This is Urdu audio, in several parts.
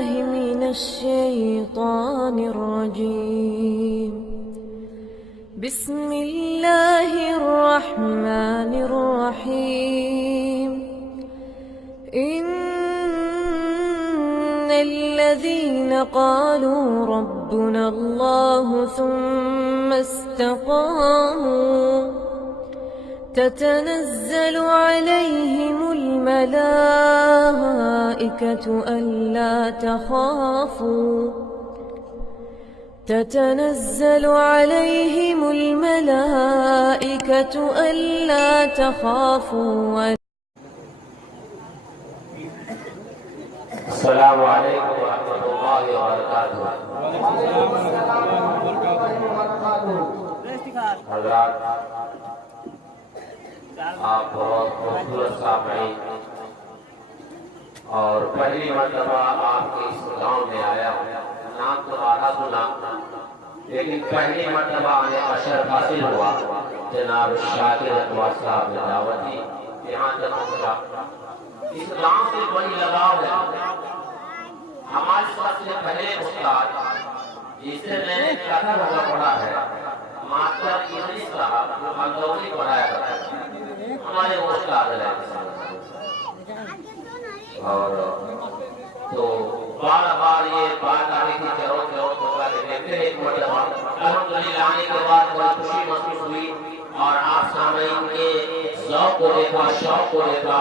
بالله من الشيطان الرجيم. بسم الله الرحمن الرحيم. إن الذين قالوا ربنا الله ثم استقاموا تتنزل عليهم الملائكة ألا تخافوا تتنزل عليهم الملائكة ألا تخافوا. السلام علیکم ورحمۃ اللہ وبرکاتہ. حضرات، آپ بہت خوبصورت سامعین، اور پہلی مرتبہ آپ کے اس گاؤں میں آیا ہوں. نام تمہارا سنا، لیکن پہلی مرتبہ آنے کا شرف حاصل ہوا. جناب شاکر اقبال صاحب نے دعوت دی، یہاں تک پہنچا. اس گاؤں سے بڑی لگاؤ ہے. ہمارے سب سے پہلے استاد جسے میں نے کتھا ہوگا پڑھا ہے، ماسٹر ادریس صاحب جو مندوری پڑھایا کرتے ہیں، ہمارے استاد ہے. اور تو بار بار یہ بات آ رہی تھی چلو ہوگا، لیکن پھر ایک مرتبہ الحمدللہ آنے کے بعد بڑی خوشی محسوس ہوئی. اور آپ سامعین کے ذوق کو دیکھا، شوق کو دیکھا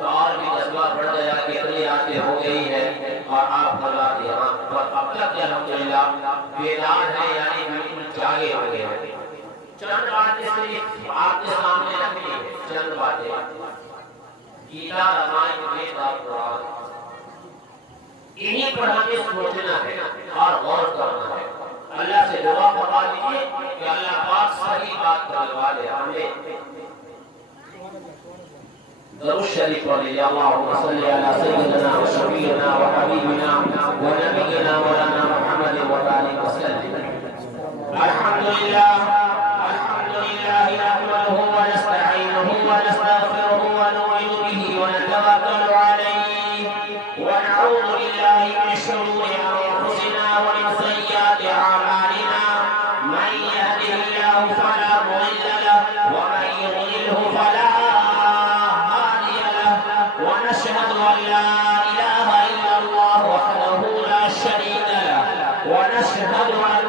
تو اور بھی جذبہ بڑھ گیا کہ اتنی آتے ہو گئی ہے. اور آپ حضرات یہاں پر اب تک الحمدللہ بیدار ہیں، یعنی بالکل جاگے ہو گئے ہیں. چند باتیں صرف آپ کے سامنے رکھنی ہے. چند باتیں گیتا رامائن وید اور قرآن، انہی پر ہمیں سوچنا ہے اور غور کرنا ہے. اللہ سے دعا فرما دیجیے کہ اللہ پاک صحیح بات کرنے والے ہمیں. درود شریف پڑھیے. اللہم صلی علی سیدنا و شفیعنا و حبیبنا و نبینا مولانا محمد و آلہ وسلم. الحمدللہ نحمده ونستعینه ونستغفره ونؤمن به ونتوکل علیہ ونعوذ باللہ من شرور انفسنا ومن سیئات اعمالنا. من يهده الله فلا مضل له ومن يضلله فلا هادي له. ونشهد ان لا اله الا الله وحده لا شريك له ونشهد ان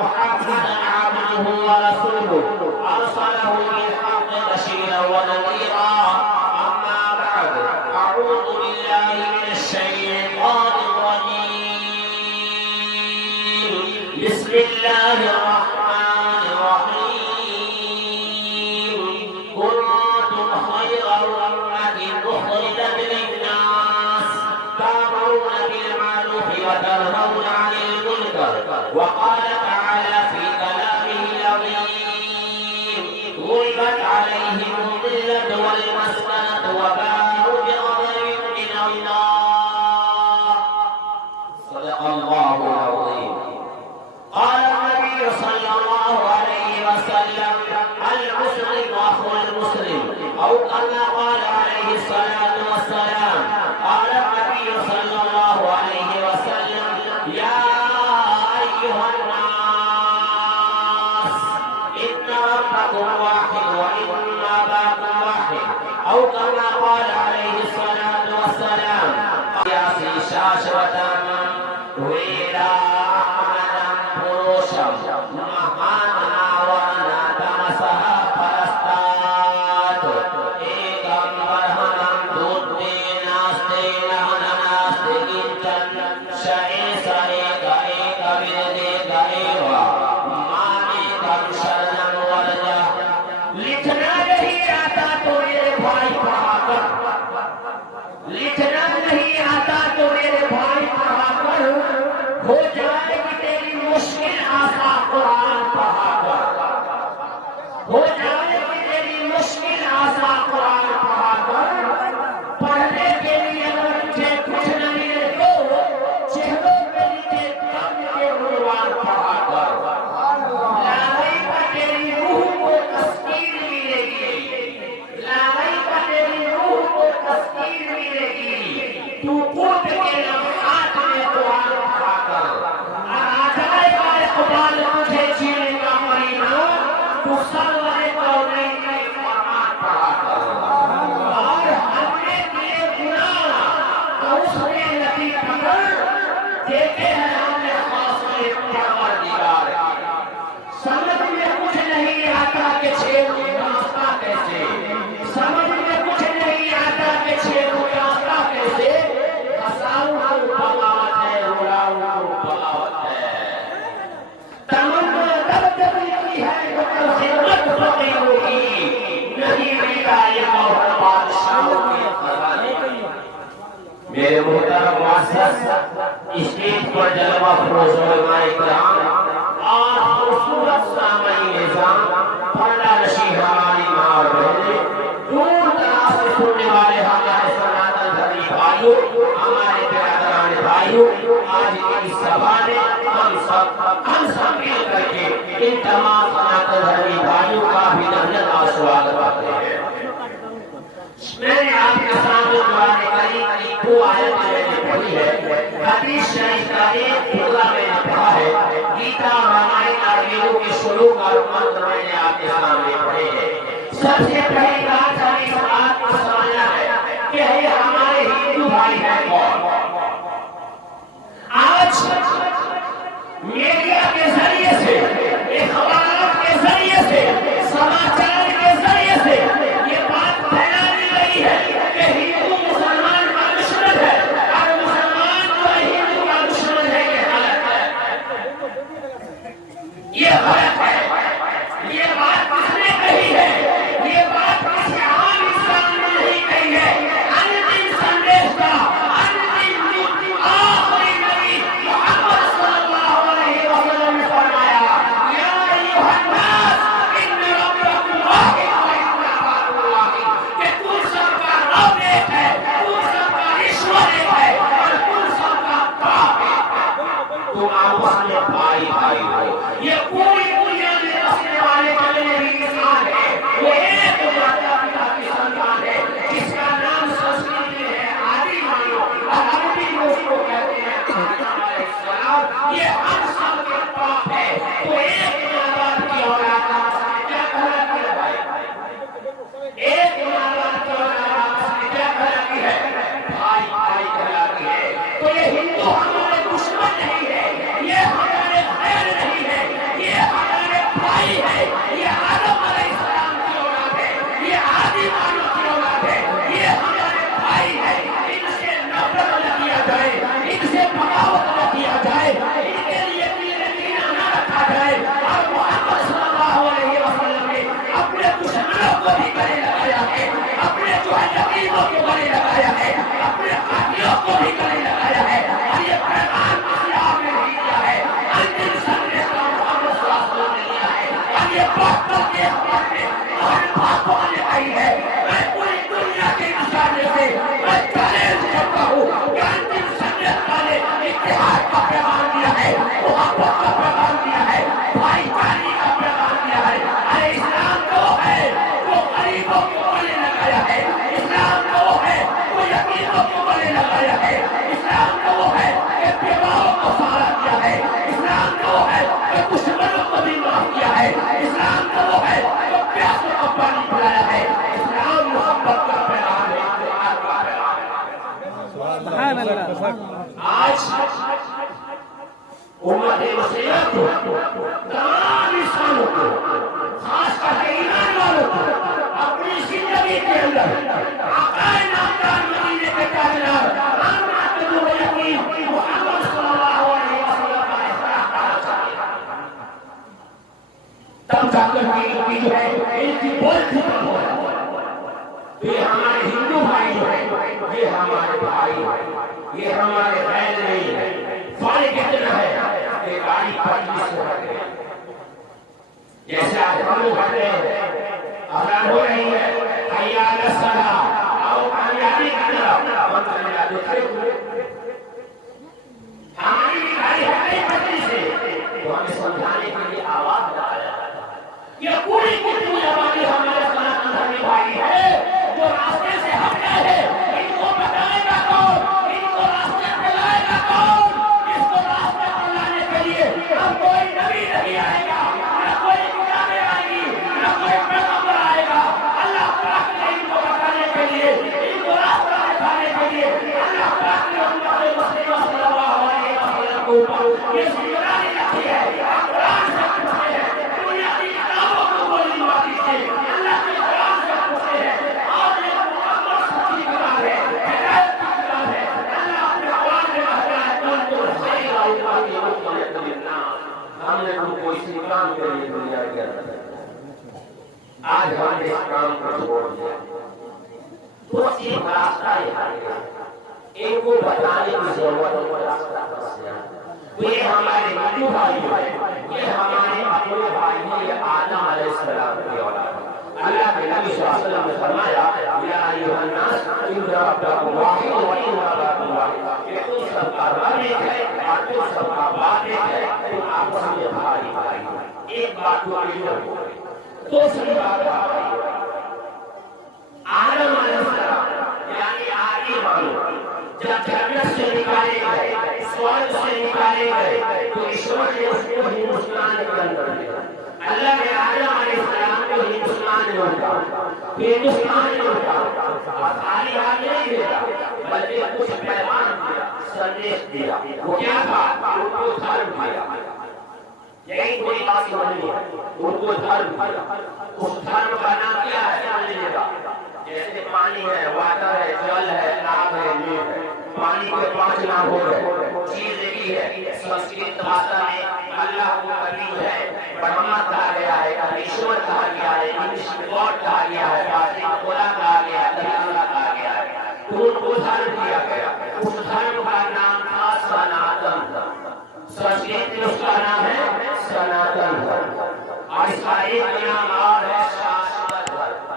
محمدا عبده ورسوله ارسله بالحق بشيرا ونذيرا. اما بعد، اعوذ بالله من الشيطان الرجيم. بسم الله الرحمن الرحيم. كنتم خير أمة أخرجت للناس تأمرون بالمعروف وتنهون عن المنكر. وقال تعالى في كلامه العظيم: ضربت عليهم الذلة والمسكنة وباءوا بغضب من الله. صدق الله العظيم. قال النبي صلى الله عليه وسلم: المسلم أخو المسلم، أو كما قال عليه الصلاة والسلام. قال النبي صلى الله عليه وسلم: يا أيها الناس إن ربكم واحد وإن أباكم واحد، أو كما قال عليه الصلاة والسلام. يأتي شاشرة وإلى لکھنا نہیں آتا تو میرے بھائی پڑھا کر ہو جائے گی تیری مشکل آسان قرآن پڑھا اسٹیج پر جلوہ فروز علماء کرام اور خوبصورت سامعین نظام پردہ نشین ہماری ماں اور بہنیں دور دراز سے سننے والے ہمارے سناتن دھرمی بھائیوں ہمارے برادران بھائیوں آج کی سبھا نے ہم سب مل کر کے ان تمام سناتن دھرمی بھائیوں کا بھی نہایت سواگت کرتے ہیں۔ میں نے آپ کے سامنے قرآن کریم دو آیت میں نے پڑھی ہے، حدیث شریف کا ایک ٹکڑا میں نے پڑھا ہے، گیتا اور رامائن اور ویدوں کے شلوک اور منتر میں نے آپ کے سامنے پڑھے ہیں۔ سب سے پہلی بات ہمیں اس بات کو سمجھنا ہے کہ یہ ہمارے ہندو بھائی ہیں کون؟ آج میڈیا کے ذریعے سے، اخبارات کے ذریعے سے، سماچار کے ذریعے سے یہ بات پھیلائی گئی ہے کہ ہندو مسلمان کا دشمن ہے اور مسلمان جو ہندو کا دشمن ہے، یہ غلط ہے۔ یہ بات کس نے کہی ہے؟ یہ بات کسی عام انسان نے نہیں کہی ہے۔ انتم سندیش کا انتم آخری نبی محمد صلی اللہ علیہ وسلم نے فرمایا، یا ایھا الناس ان ربکم واحد وان واحد، کہ تم سب کا رب ایک ہے، تم سب کا ایشور ایک ہے اور تم سب کا باپ ایک ہے، تم آپس میں بھائی بھائی ہو۔ یہ پوری دنیا میں بسنے والے جتنے بھی انسان ہیں وہ ایک ماتا پتا کی سنتان ہے، جس کا نام سنسکرت میں ہے آدی مانو اور عربی میں اس کو کہتے ہیں آدم علیہ السلام۔ یہ ہم سب کے باپ ہے، تو ایک ماں باپ کی اولاد آپس میں کیا کہلاتی ہے بھائی؟ ایک ماں باپ کی اولاد آپس میں کیا کہلاتی ہے؟ بھائی بھائی کہلاتی ہے۔ تو یہ ہندو ہمارے دشمن نہیں ہے، یہ ہمارے غیر نہیں ہے، یہ ہمارے بھائی ہے۔ یہ آدم علیہ السلام کی اولاد ہے، یہ آدی مانو کی اولاد ہے، یہ ہمارے بھائی ہے۔ ان سے نفرت نہ کیا جائے، ان سے بغاوت نہ کیا جائے، ان کے لیے کینہ نہ رکھا جائے۔ اور محمد صلی اللہ علیہ وسلم نے اپنے دشمنوں کو بھی گلے لگایا ہے، اپنے جو ہے یتیموں کو گلے لگایا ہے، اپنے قاتلوں کو بھی گلے لگایا ہے۔ اور یہ پیغام کسی آپ نے نہیں دیا ہے، انتم سندیش کا محمد صلی اللہ علیہ وسلم نے دیا ہے۔ اور یہ بات کر کے ہمارے بھاپوں نے کہی ہے۔ میں پوری دنیا کے نشانے سے میں چیلنج کرتا ہوں کہ انتم سندیش والے اتحاد کا پیغام دیا ہے، محبت کا پیغام دیا ہے، بھائی چارگی کا پیغام دیا ہے۔ ارے اسلام تو ہے وہ غریبوں کو گلے لگایا ہے، اسلام تو ہے وہ یتیموں کو گلے لگایا ہے، اسلام تو ہے کہ بیواؤں کو سہارا دیا ہے، اسلام تو ہے کہ دشمنوں کو بھی معاف کیا ہے، اسلام تو ہے کہ پیاسوں کو پانی پلایا ہے۔ اسلام محبت کا پیغام ہے، اتحاد کا پیغام ہے۔ سبحان اللہ۔ آج امت مسیحیہ کو، تمام انسانوں کو، خاص کر کے ایمان والوں کو اپنی زندگی کے اندر آقائے نامدار مدینے کے تاجدار آمنہ کے نور یقین محمد صلی اللہ علیہ وسلم کا احترام کرنا چاہیے۔ تب جا کر کی جو ہے ان کی بول ختم ہو ہے۔ یہ ہمارے ہندو بھائی جو ہے، یہ ہمارے بھائی ہیں، یہ ہمارے غیر نہیں ہے۔ فرق اتنا ہے کہ گاڑی پٹری سے ہٹ گئی، جیسے آج ہم لوگ ہٹ رہے ہیں، اذان ہو رہی ہے، حی علی الصلاۃ، آؤ کامیابی کی طرف، ہم کامیابی کھڑے ہوئے۔ ہماری بھی گاڑی ہٹ گئی پٹری سے، تو ہمیں سمجھانے کے لیے آواز لگایا جاتا ہے۔ یہ پوری کتنی زبانی ہمارے سناتن دھرمی بھائی ہے جو راستے سے ہٹ گئے ہیں، ان کو بتائے گا کون؟ ان کو راستے پہ لائے گا کون؟ اس کو راستے پر لانے کے لیے اب کوئی نبی نہیں آئے گا، نہ کوئی کتابیں آئیں گی، نہ کوئی پیغمبر آئے گا۔ اللہ پاک نے ان کو بتانے کے لیے، ان کو راستہ دکھانے کے لیے اللہ پاک نے امت مسلمہ صلی اللہ علیہ وسلم کو اوپر یہ ذمہ رکھی ہے۔ قرآن سے پوچھتے ہیں، دنیا کی کتابوں کو بولی ماتی سے، اللہ کے قرآن سے پوچھتے ہیں، اور یہ محمد سچی کتاب ہے، ہدایت کی کتاب ہے۔ اللہ اپنے قرآن میں کہتا ہے کل تو صحیح ہم نے تم کو اسی کام کے لیے دنیا کیا تھا، آج ہم نے اس کام کو چھوڑ دیا، تو ایک راستہ ہی آ گیا ان کو بتانے کی ضرورت ہے. یہ ہمارے ہندو بھائی ہیں، یہ ہمارے اپنے بھائی ہیں، یہ آدم علیہ السلام کی اولاد ہے. اللہ کے نبی صلی اللہ علیہ وسلم نے فرمایا یا ایھا الناس ان ربکم واحد و ان اباکم واحد، کہ تم سب کا رب ایک ہے اور تم سب کا باپ ایک ہے، تم آپس میں بھائی بھائی ہیں. ایک بات کو علم ہو. دوسری بات آدم علیہ السلام یعنی آدم بنو جب جنت سے نکالے گئے، سورگ سے نکالے گئے، تو ایشور نے اس کو ہندوستان کے اندر دیا. اللہ نے آدم علیہ السلام کو ہندوستان میں اٹھا اور خالی ہاتھ نہیں دیا بلکہ کچھ پیغام دیا، سندیش دیا. وہ کیا تھا؟ ان کو دھرم دیا. یہی کوئی بات سمجھنی ہے. ان کو دھرم دیا. اس دھرم کا نام کیا ہے سمجھنے کا؟ جیسے پانی ہے، واٹر ہے، جل ہے، آب ہے، نیل ہے. پانی کے 5 نام ہو گئے. چیز ایک ہے. سنسکرت بھاشا میں اللہ کو کریم ہے، برہما کہا گیا ہے، ایشور کہا گیا ہے، انگلش میں گاڈ کہا گیا ہے، فارسی میں خدا کہا گیا ہے، اللہ کہا گیا ہے. تو ان کو دھرم دیا گیا. اس دھرم کا نام تھا سناتن. سنسکرت میں اس کا نام ہے سناتن دھرم. اور اس کا ایک نام اور ہے شاشوت دھرم.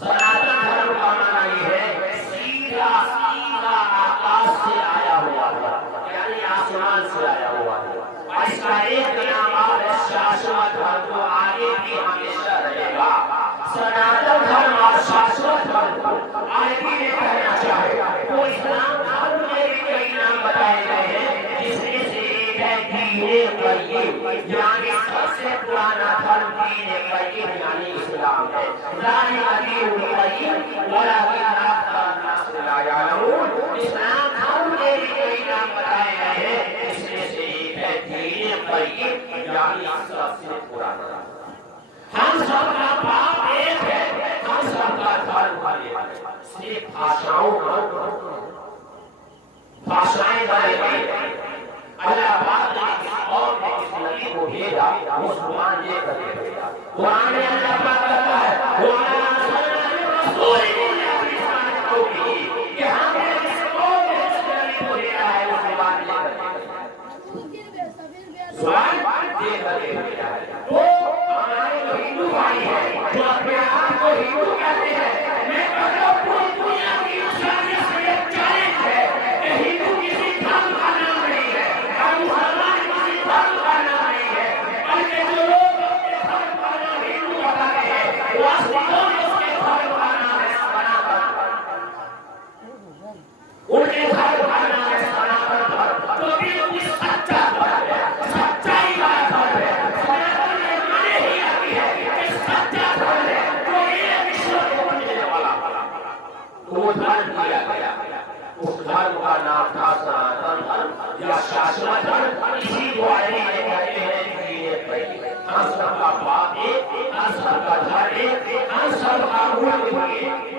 سناتن دھرم کا معنی یہ ہے سیدھا سیدھا آکاش سے آیا ہوا ہے، یعنی آسمان سے آیا ہوا ہے. اور اس کا ایک نام اور ہے شاشوت دھرم، جو آگے بھی ہمیشہ رہے گا. سناتن دھرم اور شاشوت دھرم آگے بھی یہ کہنا چاہے وہ اسلام دھرم میں بھی کئی نام بتائے گئے ہیں، جس میں سے ایک ہے دین قیم، یعنی سب سے پرانا دھرم دین قیم یعنی اسلام ہے. ذالک دین قیم ولکن اکثر الناس لا یعلمون. اسلام دھرم میں بھی کئی نام بتائے گئے ہیں، جس میں سے ایک ہے دین قیم یعنی سب سے پرانا. ہم سب کا باپ ایک ہے، ہم سب کا دھرم ایک ہے. صرف بھاشائیں بدل گئی. اللہ پاک نے کسی قوم میں کسی نبی کو بھیجا، مسلمان یہ کر کے بھیجا. قرآن میں اللہ پاک کہتا ہے وَمَا أَرْسَلْنَا مِن رَّسُولٍ إِلَّا بِلِسَانِ قَوْمِهِ، کہ ہم نے اس قوم میں اس نبی کو بھیجا ہے مسلمان یہ کر کے بھیجا ہے. سوال یہ کر کے بھیجا ہے. تو ہمارے جو ہندو بھائی ہیں جو اپنے آپ کو ہندو کہتے ہیں، میں کہتا ہوں پوری دنیا کی انسانیت سے یہ چیلنج ہے کہ ہندو کسی دھرم کا نام نہیں ہے، اور مسلمان کسی دھرم کا نام نہیں ہے، بلکہ جو لوگ اپنے دھرم کا نام ہندو بتاتے ہیں وہ اصلیوں میں اس کے دھرم کا نام ہے سناتن. ان کے دھرم کا نام ہے سناتن دھرم، جو بالکل سچا دھرم ہے، سچائی کا دھرم ہے. سناتن کے معنی ہی آتی ہے کہ سچا دھرم ہے جو ایک ایشور کو پوجنے والا. تو وہ دھرم دیا گیا. اس دھرم کا نام تھا سناتن دھرم یا شاشوت دھرم. اسی کو عربی میں کہتے ہیں دین قیم. ہم سب کا باپ ایک، ہم سب کا دھرم ایک، ہم سب کا ملک ایک.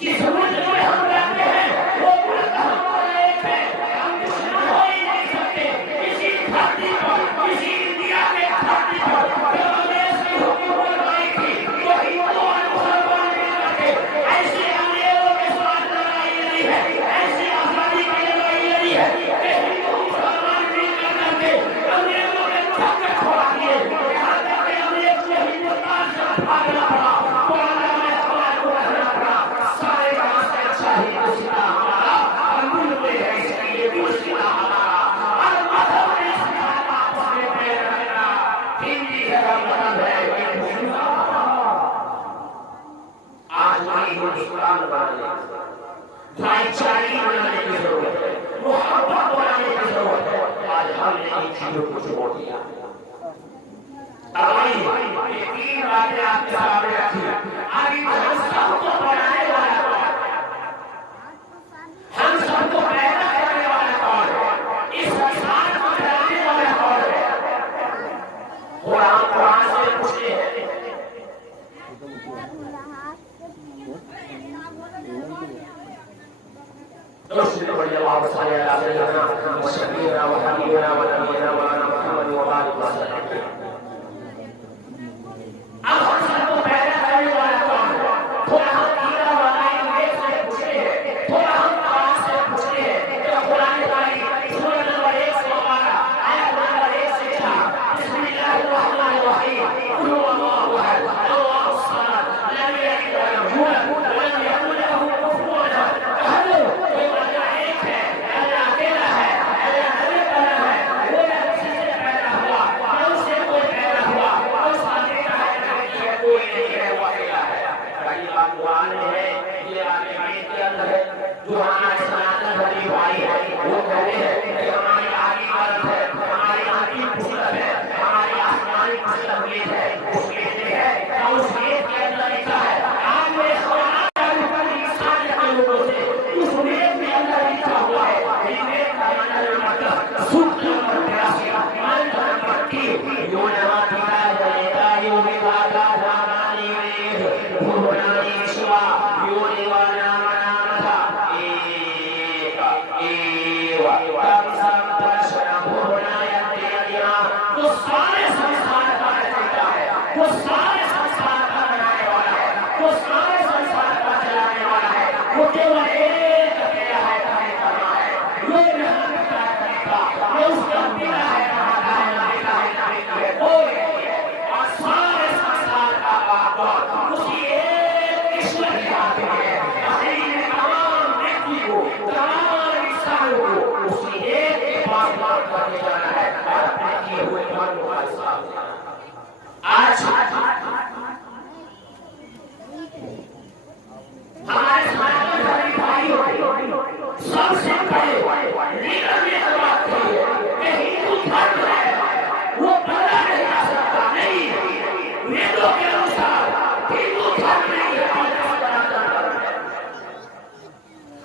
جس ملک میں ہم رہتے ہیں وہ ملک ہمارا ایک ہے. ہم دشمن ہو ہی نہیں سکتے. کسی دھرتی پر، کسی انڈیا کے دھرتی پر جب انگریز کی حکومت آئی تھی تو ہندو اور مسلمان مل کر کے ایسے انگریزوں کے ساتھ لڑائی لڑی ہے، ایسے آزادی کی لڑائی لڑی ہے کہ ہندو مسلمان مل کر کے انگریزوں کے دھکے چھوڑا دیے. یہاں تک کہ انگریز کو ہندوستان سے بھاگنا پڑا. قرآن میں ہمارے کو رہنا پڑا. سارے جہاں سے اچھا ہندوستان ہمارا، اور ملک میں ہے اس لیے ہندوستان ہمارا، اور مذہب میں اسلام آپس میں پیر رکھنا. ہندی کا مطلب ہے ہندوستان. آج ہمیں ہندوستان بنانے بھائی چارگی بنانے کی ضرورت ہے، محبت بنانے کی ضرورت ہے. آج ہم نے ان چیزوں کو چھوڑ دیا. یہ 3 باتیں آپ کے سامنے رکھی ہیں. آگے ہم سب کو بنانے والا کون ہے؟ ہم سب کو پیدا کرنے والا کون ہے؟ اس انسان کو بنانے والا کون ہے؟ قرآن سے پوچھتے ہیں. اللهم صل على سيدنا وشفيعنا وحبيبنا ونبينا مولانا محمد وبارك وسلم. اب ہم سب کو پیدا کرنے والا کون ہے؟ تھوڑا ہم کیڑا بنائے سے پوچھتے ہیں، تھوڑا ہم کان سے پوچھتے وہ سارے سنسار کا بنانے والا ہے، وہ سارے سنسار کا چلانے والا ہے، وہ کیول ایک اکیلا ہے، وہ یہاں کا طریقہ، وہ اس کا پیلا ہے، اور سارے سنسار کا باپ اسی ایک ایشور کے ہاتھ میں ہے۔ تمام نیکی کو، تمام انسان کو اسی ایک کے پاس بات کرنے جانا ہے اور اپنے کیے ہوئے کاموں کا حساب دینا۔ آج ہمارے سماجی بھائیوں سب سے بڑے لیڈر نے بات کی ہے کہ ہندو دھرم ہے وہ بدلا نہیں جا سکتا، نہیں ویدوں کے انوسار ہندو دھرم نہیں ہے،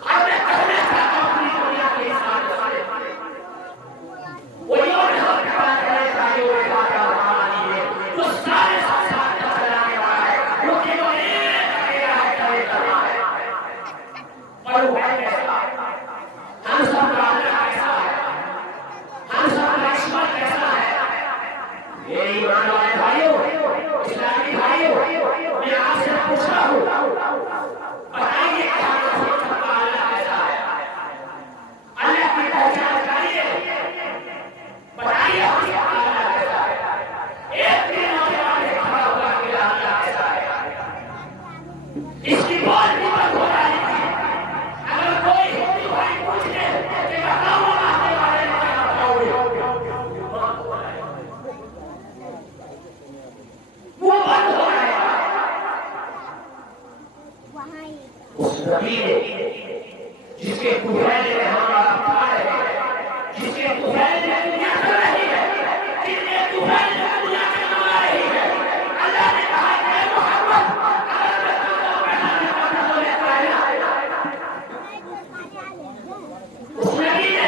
ہمیں کہنے کا اپنی دنیا کے حساب سے وہ یوں نہیں ہوتا ہے جو ہماری ہے، وہ سارے سنسار کا چلانے والا ہے، وہ کیول ایک اکیلا ہے کرے کرنا ہے، اور وہ ہے کیسا؟ ہم سب کا اللہ کیسا ہے؟ ہم سب کا ایشور کیسا ہے؟ میرے ایمان والے بھائیوں، اسلامی بھائیوں، میں آپ سے پوچھتا ہوں، بتائیے کہ ہم سب کا اللہ کیسا ہے؟ اللہ کی پہچان کریے، بتائیے ہم سب کا اللہ کیسا ہے؟ ایک دن نوجوان نے کھڑا ہوا کہ اللہ کیسا ہے؟ اس کی بات بھی بند ہو جائے گی۔ اگر کوئی ہندو بھائی پوچھ لے کہ بتاؤ اللہ کے بارے میں کیا بتاؤ گے، وہ بند ہو جائے گا۔ اس نبی نے جس کے طفیل میں ہمارا پیار ہے، جس کے طفیل میں دنیا چل رہی ہے، جس کے طفیل میں دنیا چل رہی ہے، اللہ نے کہا کہ اے محمد اگر میں تم کو پہنانے کا تو لے کر آیا۔ اس نبی نے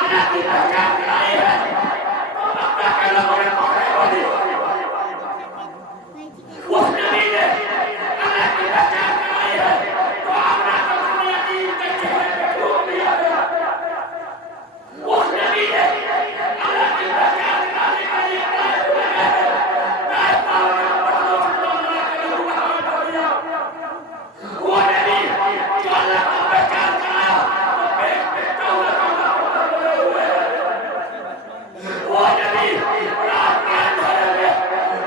اللہ کی پہچان کرائی ہے تو مکہ کے لوگوں نے پکڑے ہوئے۔ اس نبی نے اللہ کی پہچان کرائی ہے تو آمنہ کو یتیم کے چہرے پہ ڈھونڈ دیا گیا۔ اس نبی نے اللہ کی پہچان کرانے کے لیے طائف میں گئے، طائف والوں نے پتھروں سے اللہ کے لوگوں کا ہاتھ دھو دیا۔ وہ نبی جو اللہ کی پہچان کرایا تو پیٹ پہ چودہ پتھر پڑے ہوئے ہیں۔ وہ نبی رات کے اندھیرے میں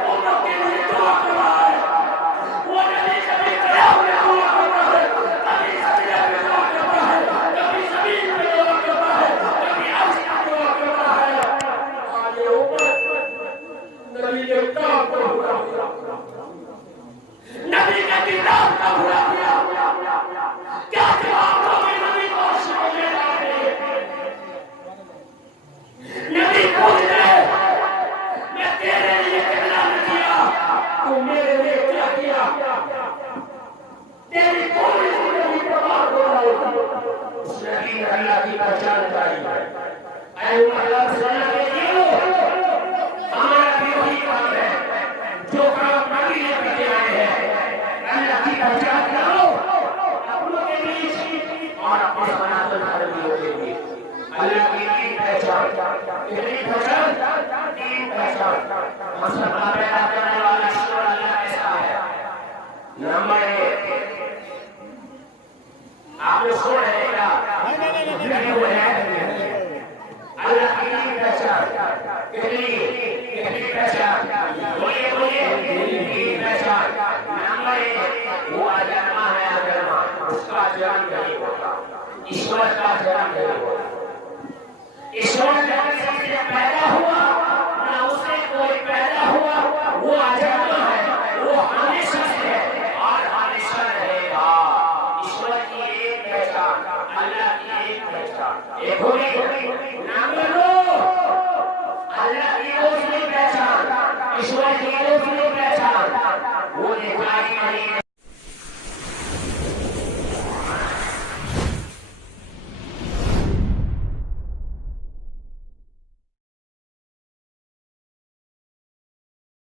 امت کے لیے دعا کر رہا ہے۔ وہ نبی کبھی قیام میں دعا کرتا ہے، کبھی سجدے میں دعا کرتا ہے، کبھی زمین میں دعا کرتا ہے، کبھی عرش میں دعا کرتا ہے۔ آج یہ امت نبی کے کام کو بھولا گیا، نبی کے کتاب کا بھولا گیا۔ کیا جواب دو گے نبی کو عرش کو لے جانے؟ نبی پوچھ لے میں تیرے لیے کتنا نہ کیا، تو میرے لیے کیا کیا؟ تیری پوری زندگی برباد ہو رہی تھی۔ اس نبی نے اللہ کی پہچان کرائی ہے۔ اے اللہ سے اللہ کے لیے ہمارا بھی وہی کام ہے جو کام نبی نے کرے آئے ہیں۔ اللہ کی پہچان کرو اپنوں کے بیچ اور اپنے سناتن دھرمیوں کے بیچ۔ اللہ کی تین پہچان، کتنی پہچان؟ تین پہچان۔ ہم سب کا پیدا کرنے والا ایشور اللہ کیسا ہے؟ نمبر ایک، آپ نے سن رہے کیا لگے ہوئے ہیں؟ اللہ کی تین پہچان، کتنی پہچان؟ بولیے بولیے، تین پہچان۔ نمبر ایک، وہ اجنما ہے، اجنما، اس کا جنم نہیں ہوتا، ایشور کا جنم نہیں ہوتا۔ ایشور جب سے پیدا ہوا نہ اسے کوئی پیدا ہوا، وہ اجنما ہے، وہ ہمیشہ سے ہے اور ہمیشہ رہے گا۔ ایشور کی ایک پہچان، اللہ کی ایک پہچان۔ ایک ہوگی نمبر دو، اللہ کی دوسری پہچان، ایشور کی دوسری پہچان، وہ دکھائی نہیں